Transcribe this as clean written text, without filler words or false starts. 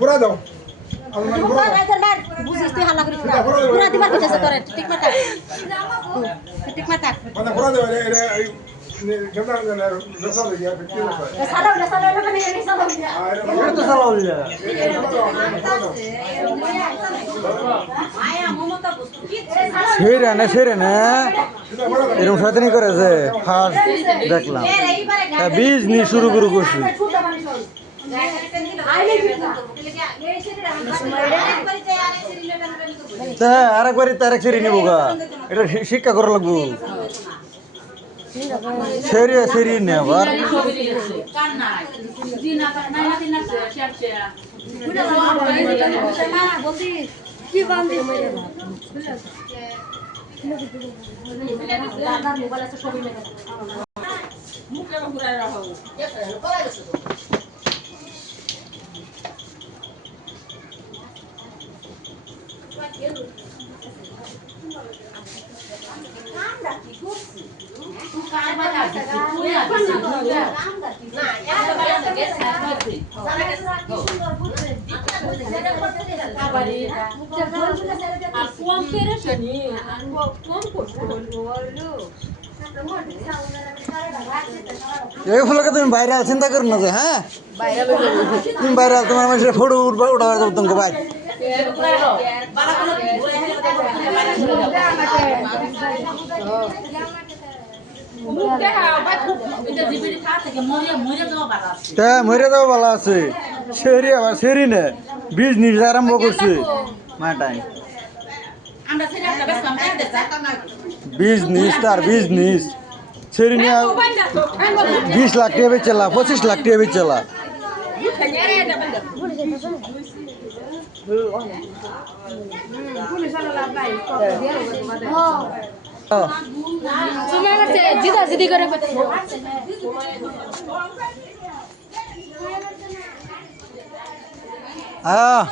পুরা দাও বুঝিস তুই হাল্লা করিস না পুরা দিবার কইতাছে তোরে ঠিক মাথা ঠিক মাথা মানে পুরা দাও এই কেমন না রসা হয়ে গেল সালাও না এই সালাও এটা তো সালাও না আয়া মমতা বস্তু কি সেরে না এরকম শয়তানি করেছে ফার্স্ট দেখলাম বীজ নিয়ে শুরু করছি আরেকবারই তার এক সেরি নেবো গা এটা শিক্ষা করা লাগবো সেরি নে আবার এইগুলোকে তুমি বাইরে চিন্তা করো না যে হ্যাঁ তুমি বাইরে তোমার মানুষের ফটো উঠবা ওটা তোমাকে বাইরে মরে যাওয়া ভালো আছে সেরি আবার সেরি নে বিজনেস আরম্ভ করছে মাটাই বিজনেস সেরি নিয়ে 20 লাখ টাকা বেচেলা 25 লাখ টাকা বেচেলা জিদি করে হ্যাঁ